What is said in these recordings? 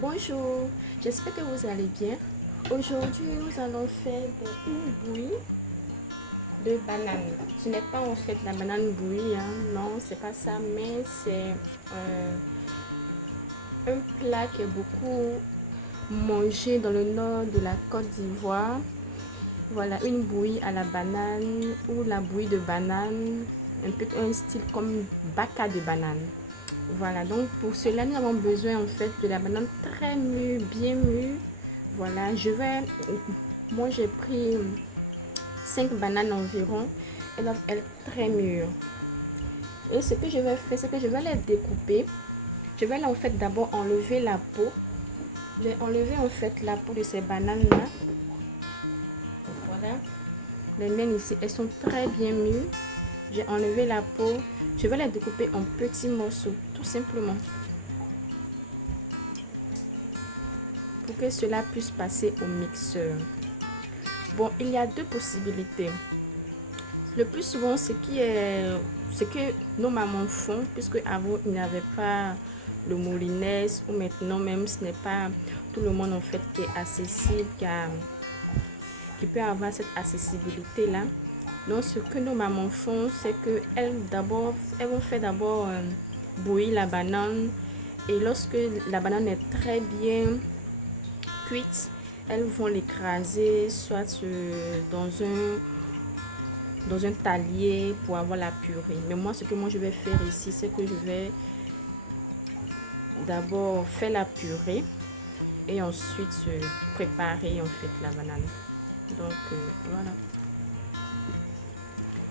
Bonjour, j'espère que vous allez bien. Aujourd'hui, nous allons faire une bouillie de banane. Ce n'est pas en fait la banane bouillie, hein. Non, c'est pas ça, mais c'est un plat qui est beaucoup mangé dans le nord de la Côte d'Ivoire. Voilà, une bouillie à la banane ou la bouillie de banane, un peu un style comme baka de banane. Voilà, donc pour cela, nous avons besoin en fait de la banane très mûre, bien mûre. Voilà, moi j'ai pris 5 bananes environ. Elles doivent être très mûres. Et ce que je vais faire, c'est que je vais les découper. Je vais en fait d'abord enlever la peau. J'ai enlevé en fait la peau de ces bananes-là. Voilà. Les miennes ici, elles sont très bien mûres. J'ai enlevé la peau. Je vais les découper en petits morceaux, tout simplement. Pour que cela puisse passer au mixeur. Bon, il y a deux possibilités. Le plus souvent, ce que nos mamans font, puisque avant, il n'y avait pas le moulinet, ou maintenant même, ce n'est pas tout le monde en fait qui est accessible, qui peut avoir cette accessibilité-là. Donc, ce que nos mamans font, c'est qu'elles vont faire d'abord bouillir la banane. Et lorsque la banane est très bien cuite, elles vont l'écraser soit dans un talier pour avoir la purée. Mais moi, ce que je vais faire ici, c'est que je vais d'abord faire la purée et ensuite préparer en fait la banane. Donc voilà.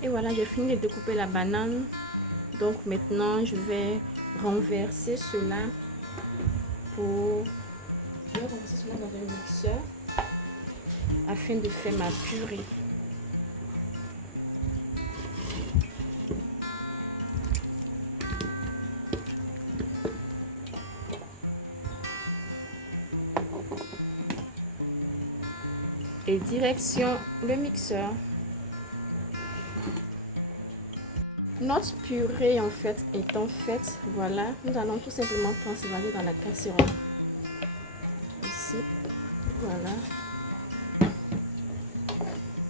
Et voilà, j'ai fini de découper la banane. Donc maintenant, je vais renverser cela dans un mixeur afin de faire ma purée. Et direction le mixeur. Notre purée en fait étant faite, voilà, nous allons tout simplement transvaser dans la casserole. Ici, voilà,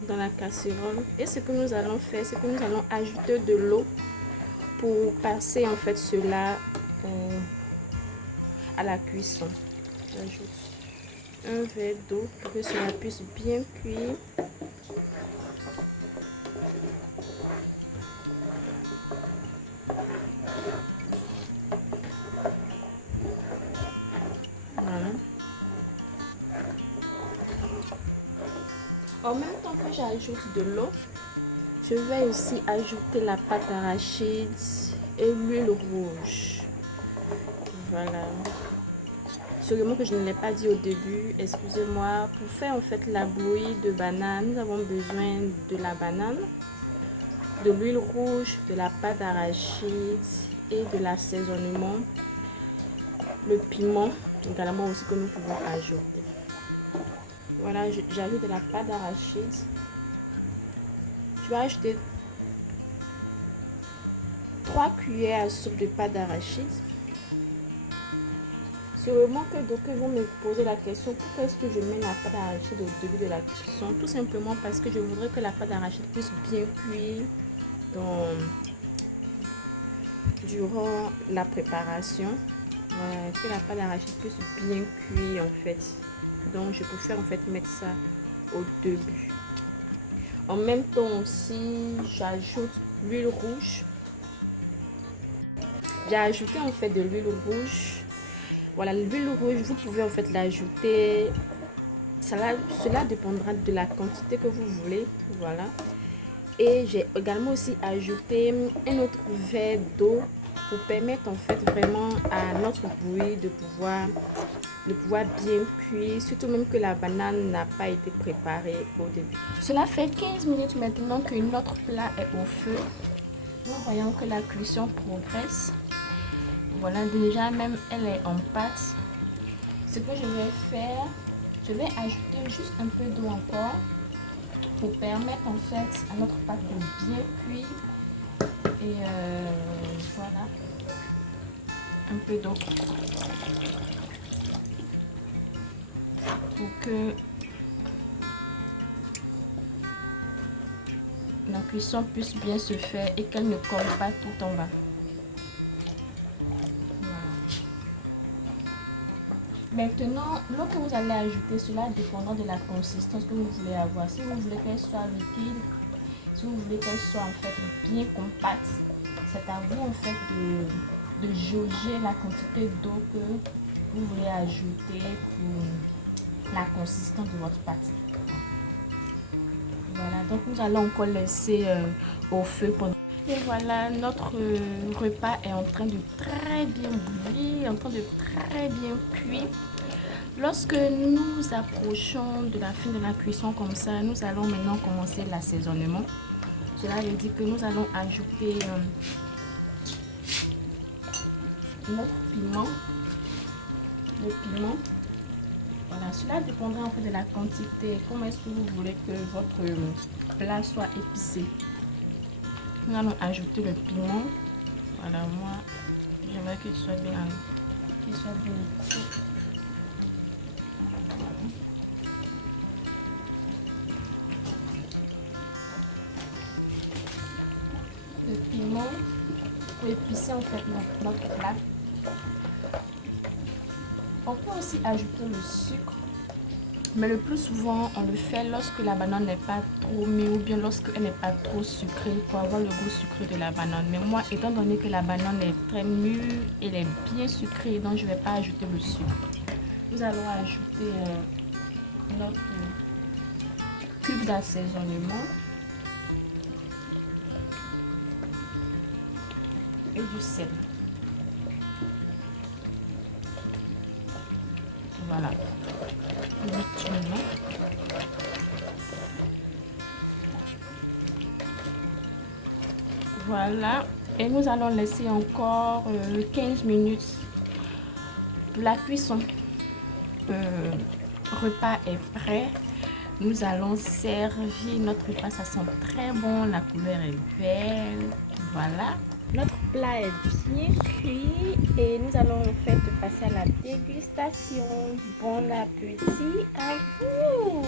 dans la casserole. Et ce que nous allons faire, c'est que nous allons ajouter de l'eau pour passer en fait cela à la cuisson. J'ajoute un verre d'eau pour que cela puisse bien cuire. Voilà. En même temps que j'ajoute de l'eau, je vais aussi ajouter la pâte d'arachide et l'huile rouge. Voilà. Seulement que je ne l'ai pas dit au début, excusez-moi. Pour faire en fait la bouillie de banane, nous avons besoin de la banane, de l'huile rouge, de la pâte d'arachide et de l'assaisonnement, le piment également aussi que nous pouvons ajouter. Voilà, j'ajoute de la pâte d'arachide. Je vais ajouter 3 cuillères à soupe de pâte d'arachide. Sûrement que d'aucuns vont me poser la question, pourquoi est-ce que je mets la pâte d'arachide au début de la cuisson? Tout simplement parce que je voudrais que la pâte d'arachide puisse bien cuire durant la préparation. Voilà, que la pâte d'arachide puisse bien cuire en fait. Donc je préfère en fait mettre ça au début. En même temps aussi, j'ajoute l'huile rouge. J'ai ajouté en fait de l'huile rouge. Voilà, l'huile rouge, vous pouvez en fait l'ajouter. Cela dépendra de la quantité que vous voulez. Voilà. Et j'ai également aussi ajouté un autre verre d'eau pour permettre en fait vraiment à notre bouillie de pouvoir bien cuire, surtout même que la banane n'a pas été préparée au début. Cela fait 15 minutes maintenant que notre plat est au feu. Nous voyons que la cuisson progresse. Voilà, déjà même elle est en pâte. Ce que je vais faire, je vais ajouter juste un peu d'eau encore pour permettre en fait à notre pâte de bien cuire. Et voilà, un peu d'eau. pour que la cuisson puisse bien se faire et qu'elle ne colle pas tout en bas. Voilà. Maintenant, l'eau que vous allez ajouter, cela dépendra de la consistance que vous voulez avoir. Si vous voulez qu'elle soit liquide, si vous voulez qu'elle soit en fait bien compacte, c'est à vous en fait de jauger la quantité d'eau que vous voulez ajouter pour la consistance de votre pâte. Voilà, donc nous allons encore laisser au feu pendant. Et voilà, notre repas est en train de très bien bouillir, en train de très bien cuire. Lorsque nous approchons de la fin de la cuisson comme ça, nous allons maintenant commencer l'assaisonnement. Cela veut dire que nous allons ajouter notre piment, le piment. Voilà, cela dépendra en fait de la quantité. Comment est-ce que vous voulez que votre plat soit épicé. Nous allons ajouter le piment. Voilà, moi, j'aimerais qu'il soit bien épicé. Voilà. Le piment pour épicer en fait notre plat. On peut aussi ajouter le sucre, mais le plus souvent on le fait lorsque la banane n'est pas trop mûre ou bien lorsqu'elle n'est pas trop sucrée pour avoir le goût sucré de la banane. Mais moi, étant donné que la banane est très mûre, elle est bien sucrée, donc je ne vais pas ajouter le sucre. Nous allons ajouter notre cube d'assaisonnement et du sel. Voilà. Voilà. Et nous allons laisser encore 15 minutes pour la cuisson. Le repas est prêt. Nous allons servir notre repas. Ça sent très bon. La couleur est belle. Voilà. Notre plat est bien cuit et nous allons en fait passer à la dégustation. Bon appétit à vous!